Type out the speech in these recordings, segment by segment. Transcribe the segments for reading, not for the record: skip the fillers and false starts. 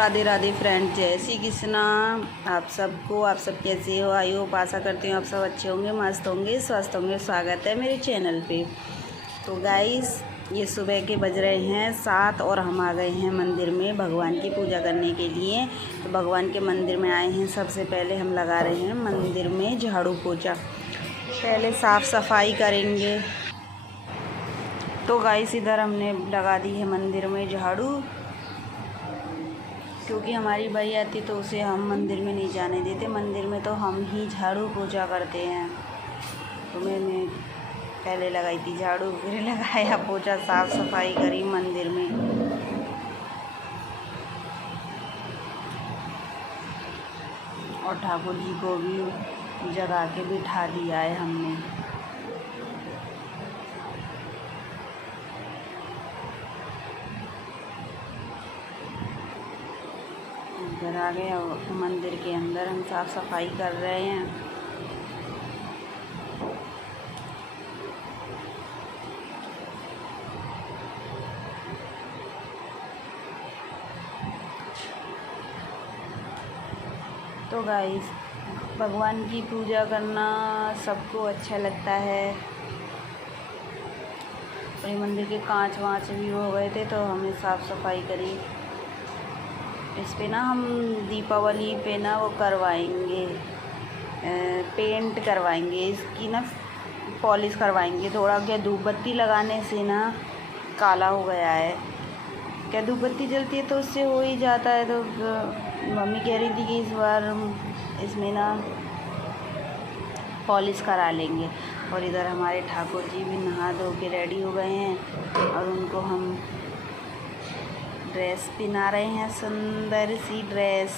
Radhe Radhe friend, जय श्री कृष्णा। आप सबको, आप सब कैसे हो? आई होप, आशा करती हूँ आप सब अच्छे होंगे, मस्त होंगे, स्वस्थ होंगे। स्वागत है मेरे चैनल पे। तो गाइस, ये सुबह के बज रहे हैं 7 और हम आ गए हैं मंदिर में भगवान की पूजा करने के लिए। तो भगवान के मंदिर में आए हैं। सबसे पहले हम लगा रहे हैं मंदिर में झाड़ू पोछा। पहले साफ़ सफाई करेंगे। तो गाइस, इधर हमने लगा दी है मंदिर में झाड़ू, क्योंकि हमारी बहू आती तो उसे हम मंदिर में नहीं जाने देते। मंदिर में तो हम ही झाड़ू पोछा करते हैं। तो मैंने पहले लगाई थी झाड़ू, फिर लगाया पोछा, साफ़ सफाई करी मंदिर में। और ठाकुर जी को भी जगा के बिठा दिया है हमने। इधर आ गए। मंदिर के अंदर हम साफ़ सफाई कर रहे हैं। तो गाइस, भगवान की पूजा करना सबको अच्छा लगता है। और ये मंदिर के कांच वाँच भी हो गए थे तो हमने साफ़ सफाई करी। इस पे ना हम दीपावली पे ना वो करवाएंगे, पेंट करवाएंगे, इसकी ना पॉलिश करवाएंगे। थोड़ा क्या धूप बत्ती लगाने से ना काला हो गया है। क्या धूप बत्ती जलती है तो उससे हो ही जाता है। तो मम्मी कह रही थी कि इस बार इसमें ना पॉलिश करा लेंगे। और इधर हमारे ठाकुर जी भी नहा धो के रेडी हो गए हैं और उनको हम ड्रेस पहना रहे हैं, सुंदर सी ड्रेस।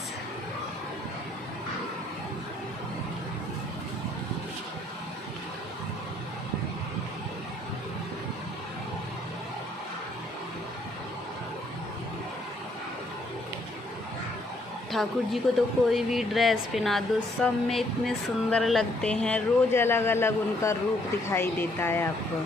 ठाकुर जी को तो कोई भी ड्रेस पहना दो, सब में इतने सुंदर लगते हैं। रोज़ अलग अलग उनका रूप दिखाई देता है आपको।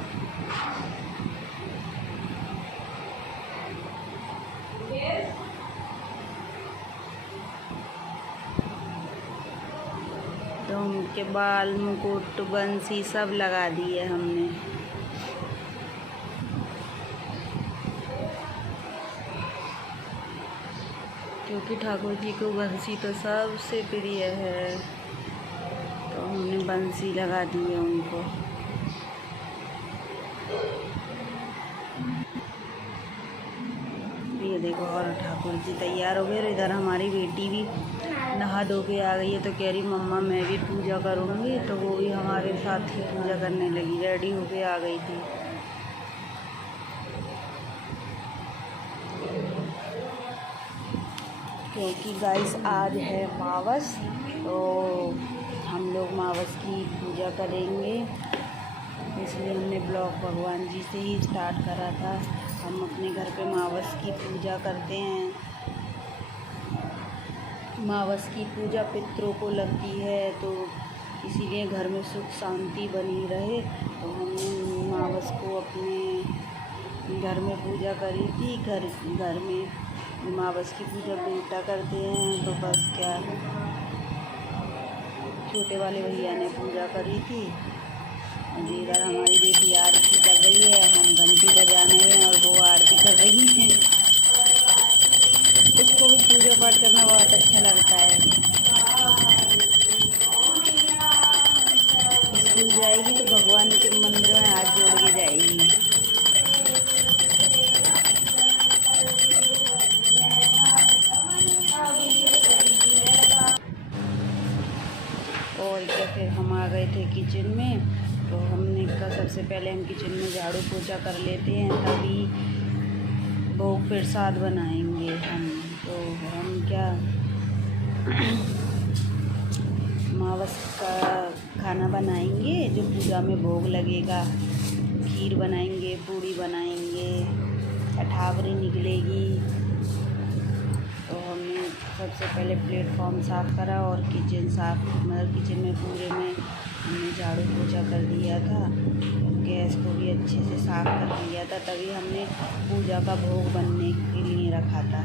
तो उनके बाल, मुकुट, बंसी सब लगा दिए हमने। क्योंकि ठाकुर जी को बंसी तो सबसे प्रिय है, तो हमने बंसी लगा दी है उनको। ये देखो, और ठाकुर जी तैयार हो गए। और इधर हमारी बेटी भी नहा धो के आ गई है। तो कह रही मम्मा मैं भी पूजा करूँगी। तो वो भी हमारे साथ ही पूजा करने लगी, रेडी हो के आ गई थी। क्योंकि गाइस आज है मावस, तो हम लोग मावस की पूजा करेंगे। इसलिए हमने ब्लॉग भगवान जी से ही स्टार्ट करा था। हम अपने घर पे मावस की पूजा करते हैं। मावस की पूजा पितरों को लगती है, तो इसीलिए घर में सुख शांति बनी रहे। तो हमने मावस को अपने घर में पूजा करी थी। घर में मावस की पूजा बेटा करते हैं। तो बस क्या, छोटे वाले भैया ने पूजा करी थी। इधर हमारी बेटी आरती कर रही है, हम घंटी बजा रहे हैं और वो आरती कर रही हैं। उसको भी पूजा पाठ करना बहुत अच्छा लगता है। स्कूल जाएगी तो भगवान के मंदिर में हाथ जोड़ के जाएगी। और क्या, फिर हम आ गए थे किचन में। तो हमने कहा सबसे पहले हम किचन में झाड़ू पोछा कर लेते हैं, तभी भोग प्रसाद बनाएंगे हम। तो हम क्या, मावस का खाना बनाएंगे जो पूजा में भोग लगेगा। खीर बनाएंगे, पूड़ी बनाएंगे, अठावरी निकलेगी। तो हमने सबसे पहले प्लेटफॉर्म साफ़ करा और किचन साफ़, मतलब किचन में पूरे में हमने झाड़ू पोछा कर दिया था। गैस को भी अच्छे से साफ़ कर दिया था, तभी हमने पूजा का भोग बनने के लिए रखा था।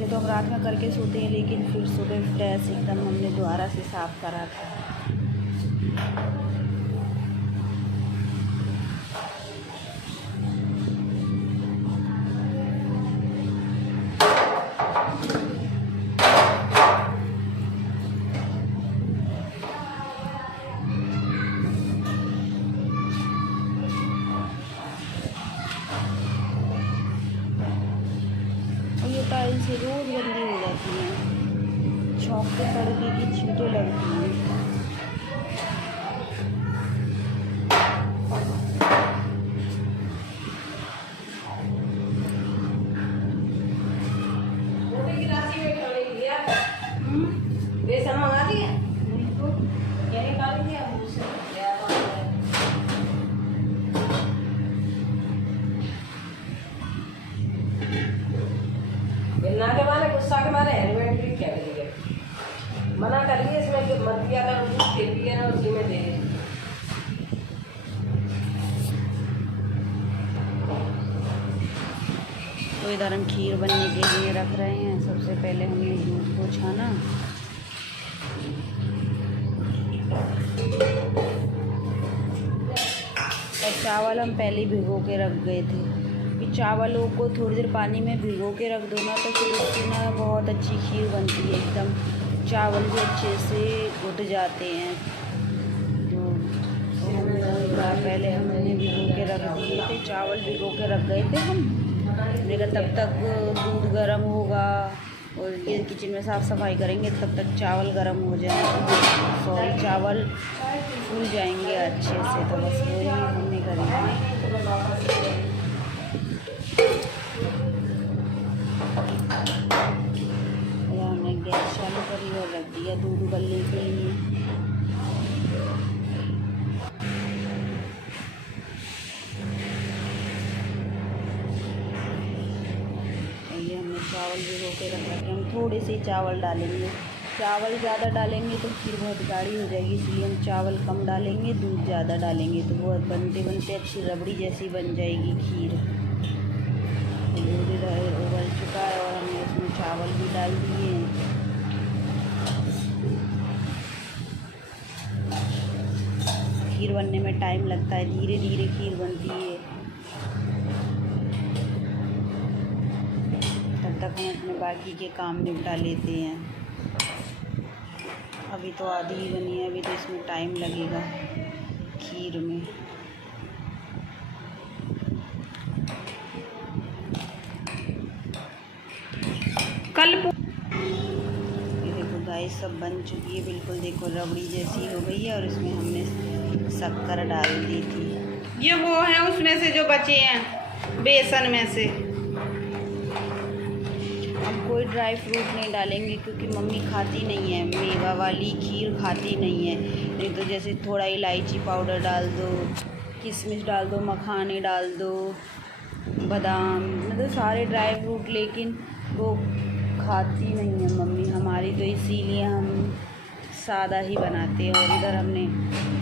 वैसे तो हम रात में करके सोते हैं, लेकिन फिर सुबह फ्रेश एकदम हमने दोबारा से साफ़ करा था। ये टाइल्स रोज़ गंदी हो जाती हैं, चौक पे तड़के की छींटें लगती हैं। बेसन मंगा दिए बिना के मारे गुस्सा के मारे हेलमेट भी क्या करिए, मना करिए इसमें कि मत दिया करो, दूध फिर पिए ना उसी में दे। तो इधर हम खीर बनने के लिए रख रहे हैं। सबसे पहले हमने दूध को छाना, और चावल हम पहले भिगो के रख गए थे कि चावलों को थोड़ी देर पानी में भिगो के रख दो ना, तो फिर उसकी ना बहुत अच्छी खीर बनती है, एकदम चावल भी अच्छे से घुट जाते हैं। तो पहले हमने भिगो के रख दिए थे, चावल भिगो के रख गए थे हम, लेकिन तब तक दूध गर्म होगा और ये किचन में साफ़ सफाई करेंगे, तब तक चावल गर्म हो जाएंगे, सॉरी चावल फूल जाएंगे अच्छे से। तो बस वही हमने करेंगे। हमने गैस चालू करी और रख दिया दूध उबलने के लिए। चावल भिगो के रख रखे, हम थोड़े से चावल डालेंगे, चावल ज़्यादा डालेंगे तो खीर बहुत गाढ़ी हो जाएगी, इसलिए हम चावल कम डालेंगे, दूध ज़्यादा डालेंगे तो बहुत बनते बनते अच्छी रबड़ी जैसी बन जाएगी खीर। दूध उबल चुका है और हमने उसमें चावल भी डाल दिए। खीर बनने में टाइम लगता है, धीरे धीरे खीर बनती है। तक हम अपने बाकी के काम निपटा लेते हैं। अभी तो आधी ही बनी है, अभी तो इसमें टाइम लगेगा खीर में। ये देखो गाइस सब बन चुकी है बिल्कुल, देखो रबड़ी जैसी हो गई है और इसमें हमने शक्कर डाल दी थी। ये वो है उसमें से जो बचे हैं बेसन में से। हम कोई ड्राई फ्रूट नहीं डालेंगे क्योंकि मम्मी खाती नहीं है, मेवा वाली खीर खाती नहीं है। नहीं तो जैसे थोड़ा इलायची पाउडर डाल दो, किशमिश डाल दो, मखाने डाल दो, बादाम, मतलब सारे ड्राई फ्रूट, लेकिन वो खाती नहीं है मम्मी हमारी, तो इसीलिए हम सादा ही बनाते हैं। और इधर हमने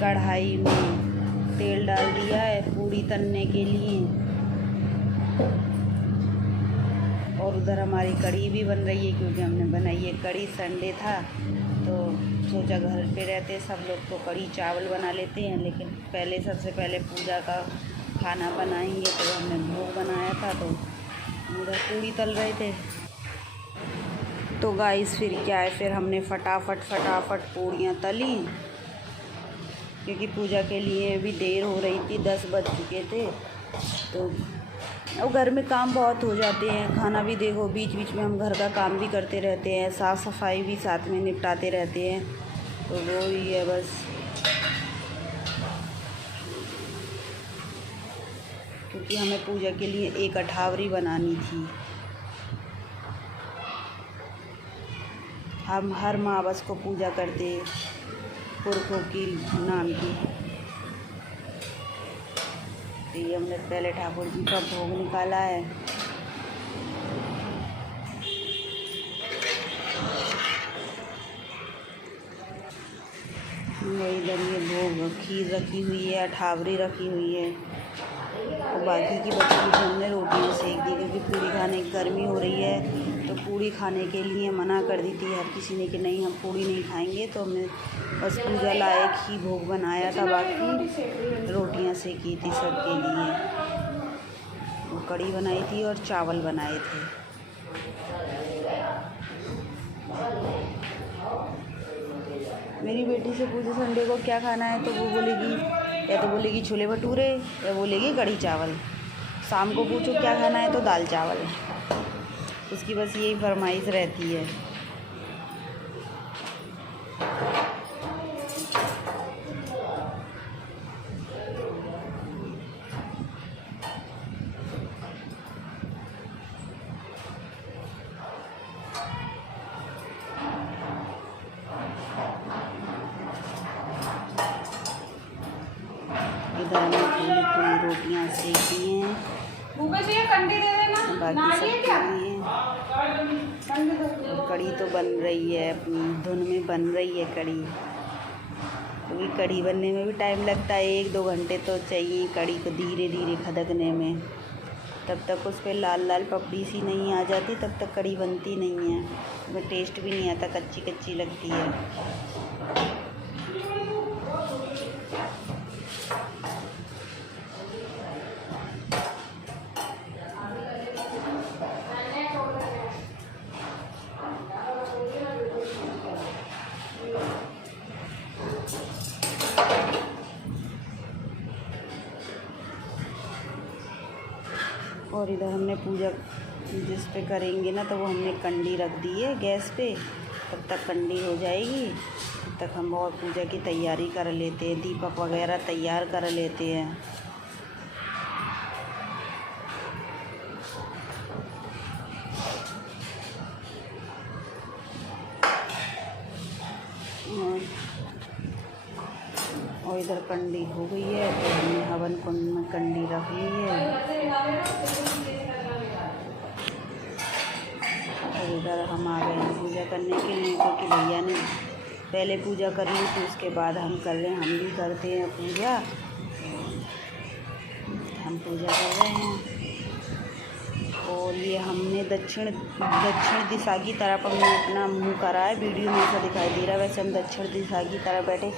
कढ़ाई में तेल डाल दिया है पूड़ी तलने के लिए, और उधर हमारी कढ़ी भी बन रही है क्योंकि हमने बनाई है कढ़ी। संडे था तो सोचा घर पे रहते सब लोग तो कढ़ी चावल बना लेते हैं, लेकिन पहले सबसे पहले पूजा का खाना बनाएंगे, तो हमने भोग बनाया था तो उधर पूड़ी तल रहे थे। तो गाइस फिर क्या है, फिर हमने फटाफट पूड़ियाँ तली क्योंकि पूजा के लिए भी देर हो रही थी, 10 बज चुके थे। तो और घर में काम बहुत हो जाते हैं, खाना भी देखो, बीच बीच में हम घर का काम भी करते रहते हैं, साफ़ सफाई भी साथ में निपटाते रहते हैं, तो वो ही है बस। क्योंकि हमें पूजा के लिए एक अठावरी बनानी थी। हम हर मावस को पूजा करते पुरखों की नाम की। तो ये हमने पहले ठाकुर जी का भोग निकाला है। वही इधर ये भोग खीर रखी हुई है, अठावरी रखी हुई है, और बाकी की बच्ची की हमने रोटियाँ सेक दी क्योंकि पूरी खाने की गर्मी हो रही है। तो पूड़ी खाने के लिए मना कर दी थी हर किसी ने कि नहीं हम पूड़ी नहीं खाएंगे। तो हमने बस पूजा लायक ही भोग बनाया था, बाकी रोटियां सेकी थी सबके लिए। वो कढ़ी बनाई थी और चावल बनाए थे। मेरी बेटी से पूछे संडे को क्या खाना है तो वो बोलेगी, या तो बोलेगी छोले भटूरे या बोलेगी कढ़ी चावल। शाम को पूछो क्या खाना है तो दाल चावल। उसकी बस यही फरमाइश रहती है। इधर हमने पूरी रोटियां सेकी हैं, बाकी सब कढ़ी तो बन रही है, अपनी धुन में बन रही है कढ़ी। क्योंकि कढ़ी बनने में भी टाइम लगता है, 1-2 घंटे तो चाहिए कढ़ी को धीरे धीरे खदकने में। तब तक उस पर लाल लाल पपड़ी सी नहीं आ जाती तब तक कढ़ी बनती नहीं है, उसमें टेस्ट भी नहीं आता, कच्ची कच्ची लगती है। और इधर हमने पूजा जिस पे करेंगे ना तो वो हमने कंडी रख दी है गैस पे। तब तक कंडी हो जाएगी, तब तक हम और पूजा की तैयारी कर लेते हैं, दीपक वगैरह तैयार कर लेते हैं। और इधर कंडी हो गई है तो हमने हवन कुंड में कंडी रख ली है। और इधर हम आ गए हैं पूजा करने के लिए, क्योंकि भैया ने पहले पूजा कर ली थी, उसके बाद हम कर रहे हैं, हम भी करते हैं पूजा। हम पूजा कर रहे हैं और ये हमने दक्षिण दिशा की तरफ हमने अपना मुंह करा है। वीडियो में ऐसा दिखाई दे रहा है, वैसे हम दक्षिण दिशा की तरफ बैठे,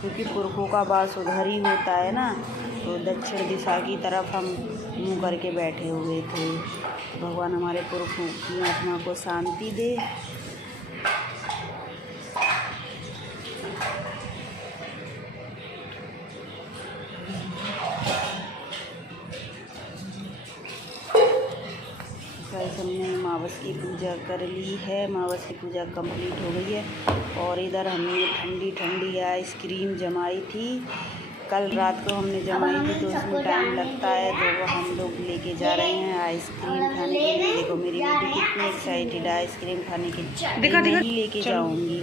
क्योंकि पुरखों का वास उधर ही होता है ना, तो दक्षिण दिशा की तरफ हम मुंह करके बैठे हुए थे। भगवान हमारे पुरखों की आत्मा को शांति दे। गाइस हमने मावस की पूजा कर ली है, मावस की पूजा कंप्लीट हो गई है। और इधर हमने ठंडी ठंडी आइसक्रीम जमाई थी, कल रात को हमने जमाई थी, तो उसमें टाइम लगता है, तो वो हम लोग लेके जा रहे हैं आइसक्रीम खाने के लिए। देखो मेरी बेटी कितनी एक्साइटेड है आइसक्रीम खाने के लिए, नहीं लेके जाऊंगी।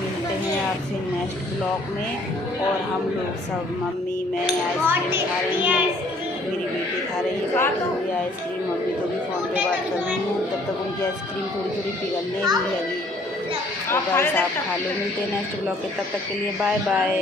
मिलते हैं आपसे नेक्स्ट ब्लॉग में। और हम लोग सब, मम्मी, मैं आइसक्रीम खा रही हूँ, मेरी बेटी खा रही है बैठी हुई आइसक्रीम, मम्मी तो भी फ़ोन पे बात कर रही हूँ। तब तक उनकी आइसक्रीम थोड़ी थोड़ी पिघलने भी लगी। तो गाइस आप खा लो, मिलते हैं नेक्स्ट ब्लॉग के, तब तक के लिए बाय बाय।